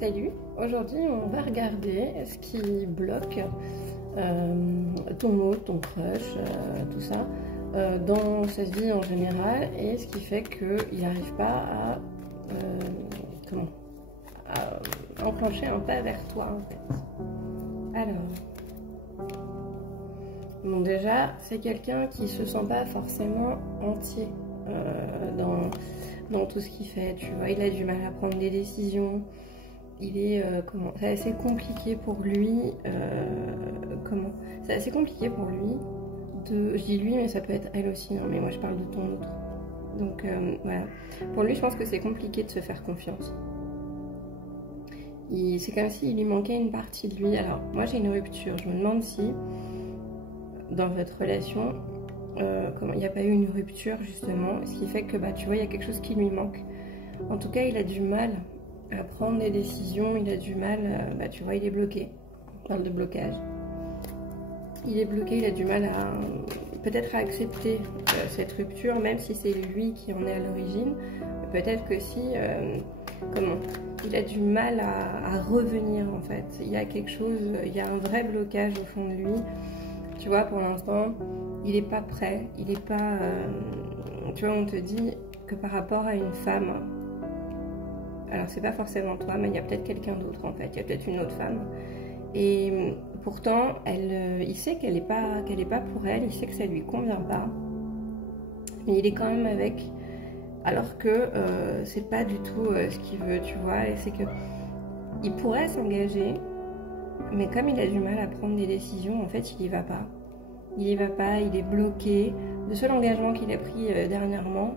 Salut, aujourd'hui on va regarder ce qui bloque ton autre, ton crush, tout ça, dans sa vie en général et ce qui fait qu'il n'arrive pas à, à enclencher un pas vers toi en fait. Alors, bon déjà c'est quelqu'un qui se sent pas forcément entier dans tout ce qu'il fait, tu vois, il a du mal à prendre des décisions. Il est c'est assez compliqué pour lui c'est assez compliqué pour lui je dis lui mais ça peut être elle aussi, non mais moi je parle de ton autre, donc voilà, pour lui je pense que c'est compliqué de se faire confiance. C'est comme s'il lui manquait une partie de lui. Alors moi j'ai une rupture, je me demande si dans votre relation il n'y a pas eu une rupture justement, ce qui fait que tu vois il y a quelque chose qui lui manque. En tout cas il a du mal à prendre des décisions, il a du mal, tu vois, il est bloqué. On parle de blocage. Il est bloqué, il a du mal à peut-être à accepter cette rupture, même si c'est lui qui en est à l'origine. Peut-être que si, il a du mal à revenir en fait. Il y a quelque chose, il y a un vrai blocage au fond de lui. Tu vois, pour l'instant, il n'est pas prêt, il n'est pas... tu vois, on te dit que par rapport à une femme... Alors c'est pas forcément toi, mais il y a peut-être quelqu'un d'autre en fait, il y a peut-être une autre femme. Et pourtant, il sait qu'elle est pas pour elle, il sait que ça lui convient pas. Mais il est quand même avec, alors que c'est pas du tout ce qu'il veut, tu vois. Et c'est que il pourrait s'engager, mais comme il a du mal à prendre des décisions, en fait, il y va pas. Il y va pas, il est bloqué. Le seul engagement qu'il a pris dernièrement,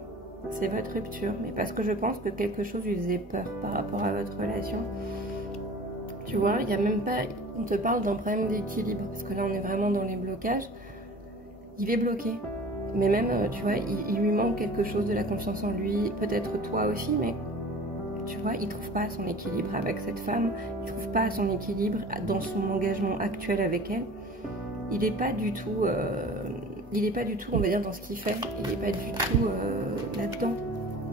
c'est votre rupture, mais parce que je pense que quelque chose lui faisait peur par rapport à votre relation. Tu vois, il n'y a même pas... On te parle d'un problème d'équilibre, parce que là on est vraiment dans les blocages. Il est bloqué, mais même, tu vois, il lui manque quelque chose de la confiance en lui, peut-être toi aussi, mais tu vois, il trouve pas son équilibre avec cette femme, il trouve pas son équilibre dans son engagement actuel avec elle. Il n'est pas du tout... il n'est pas du tout, on va dire, dans ce qu'il fait. Il n'est pas du tout là-dedans,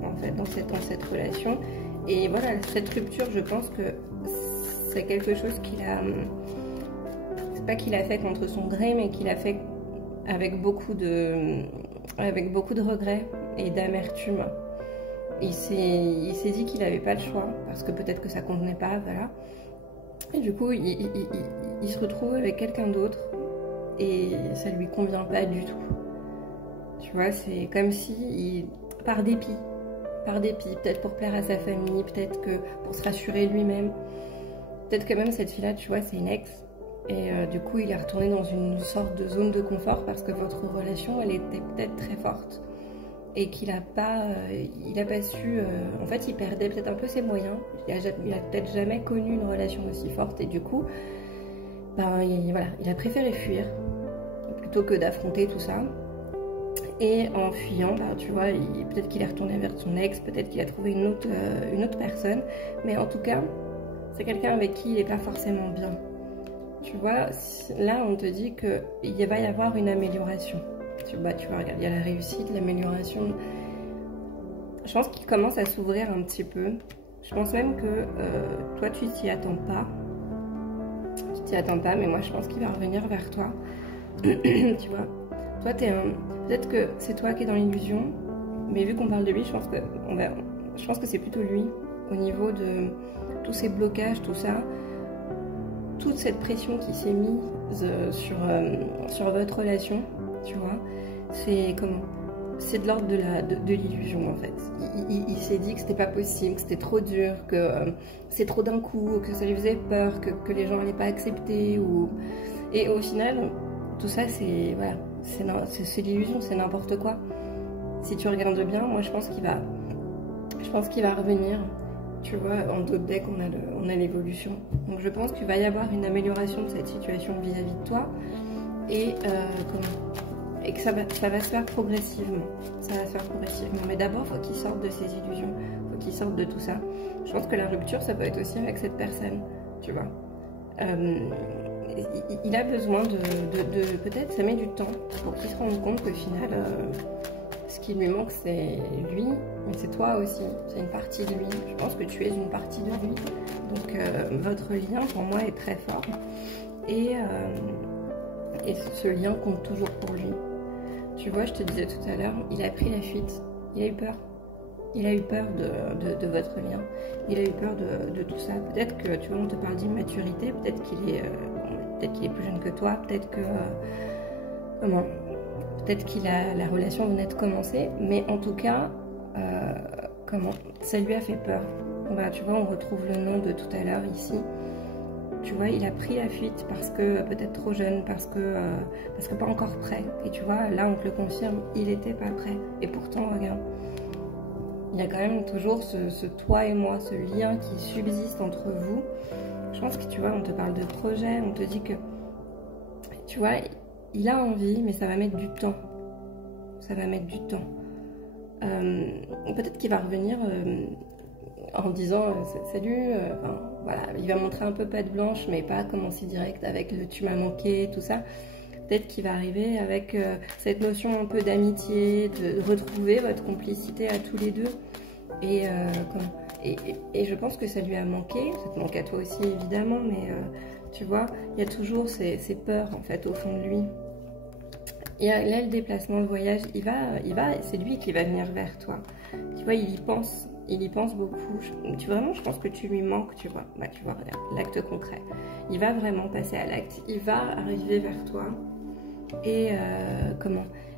en fait, dans cette relation. Et voilà, cette rupture, je pense que c'est quelque chose qu'il a... C'est pas qu'il a fait contre son gré, mais qu'il a fait avec beaucoup de regrets et d'amertume. Il s'est dit qu'il n'avait pas le choix, parce que peut-être que ça convenait pas, voilà. Et du coup, il se retrouve avec quelqu'un d'autre. Et ça lui convient pas du tout. Tu vois, c'est comme si, par dépit, peut-être pour plaire à sa famille, peut-être que pour se rassurer lui-même, peut-être que même cette fille-là, tu vois, c'est une ex, et du coup, il est retourné dans une sorte de zone de confort parce que votre relation, elle était peut-être très forte, et qu'il a pas su, en fait, il perdait peut-être un peu ses moyens, il a peut-être jamais connu une relation aussi forte, et du coup, il a préféré fuir plutôt que d'affronter tout ça. Et en fuyant, tu vois, peut-être qu'il est retourné vers son ex, peut-être qu'il a trouvé une autre personne, mais en tout cas, c'est quelqu'un avec qui il n'est pas forcément bien. Tu vois, là, on te dit qu'il va y avoir une amélioration. Tu vois, regarde, il y a la réussite, l'amélioration. Je pense qu'il commence à s'ouvrir un petit peu. Je pense même que toi, tu t'y attends pas. Mais moi je pense qu'il va revenir vers toi. Tu vois, toi peut-être que c'est toi qui es dans l'illusion, mais vu qu'on parle de lui, je pense que c'est plutôt lui au niveau de tous ces blocages, tout ça, toute cette pression qui s'est mise sur votre relation, tu vois. C'est de l'ordre de l'illusion en fait. Il s'est dit que c'était pas possible, que c'était trop dur, que c'est trop d'un coup, que ça lui faisait peur, que les gens n'allaient pas accepter. Et au final, tout ça c'est voilà, c'est l'illusion, c'est n'importe quoi. Si tu regardes bien, moi je pense qu'il va revenir. Tu vois, en dos de deck on a l'évolution. Donc je pense qu'il va y avoir une amélioration de cette situation vis-à-vis de toi. Et que ça va se faire progressivement. Ça va se faire progressivement. Mais d'abord, il faut qu'il sorte de ses illusions. Il faut qu'il sorte de tout ça. Je pense que la rupture, ça peut être aussi avec cette personne. Tu vois. Il a besoin de peut-être, ça met du temps pour qu'il se rende compte qu'au final, ce qui lui manque, c'est lui, mais c'est toi aussi. C'est une partie de lui. Je pense que tu es une partie de lui. Donc, votre lien pour moi est très fort et ce lien compte toujours pour lui. Tu vois, je te disais tout à l'heure, il a pris la fuite, il a eu peur. Il a eu peur de votre lien, il a eu peur de tout ça. Peut-être que, tu vois, on te parle d'immaturité, peut-être qu'il est plus jeune que toi, peut-être que... peut-être qu'il a la relation venait de commencer, mais en tout cas, ça lui a fait peur. Voilà, tu vois, on retrouve le nom de tout à l'heure ici. Tu vois, il a pris la fuite parce que peut-être trop jeune, parce que pas encore prêt. Et tu vois, là, on te le confirme, il était pas prêt. Et pourtant, regarde, il y a quand même toujours ce toi et moi, ce lien qui subsiste entre vous. Je pense que, tu vois, on te parle de projet, on te dit que, tu vois, il a envie, mais ça va mettre du temps. Ça va mettre du temps. Peut-être qu'il va revenir en disant salut, voilà, il va montrer un peu patte blanche, mais pas commencer direct avec le tu m'as manqué, tout ça. Peut-être qu'il va arriver avec cette notion un peu d'amitié, de retrouver votre complicité à tous les deux. Et je pense que ça lui a manqué, ça te manque à toi aussi évidemment, mais tu vois, il y a toujours ces peurs en fait au fond de lui. Et là, le déplacement, le voyage, c'est lui qui va venir vers toi. Tu vois, il y pense beaucoup. Vraiment, je pense que tu lui manques, tu vois. Bah, tu vois, regarde, l'acte concret. Il va vraiment passer à l'acte. Il va arriver vers toi. Et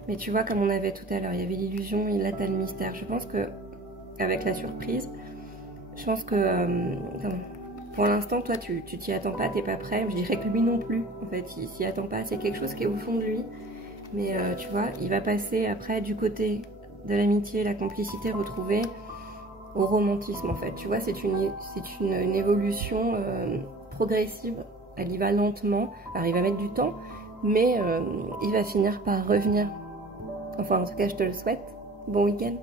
mais tu vois, comme on avait tout à l'heure, il y avait l'illusion, et là, t'as le mystère. Je pense que, avec la surprise, je pense que, pour l'instant, toi, tu t'y attends pas, t'es pas prêt. Je dirais que lui non plus. En fait, il s'y attend pas. C'est quelque chose qui est au fond de lui. Mais tu vois, il va passer après du côté de l'amitié, la complicité retrouvée au romantisme en fait. Tu vois, c'est une évolution progressive. Elle y va lentement. Alors il va mettre du temps, mais il va finir par revenir. Enfin, en tout cas, je te le souhaite. Bon week-end.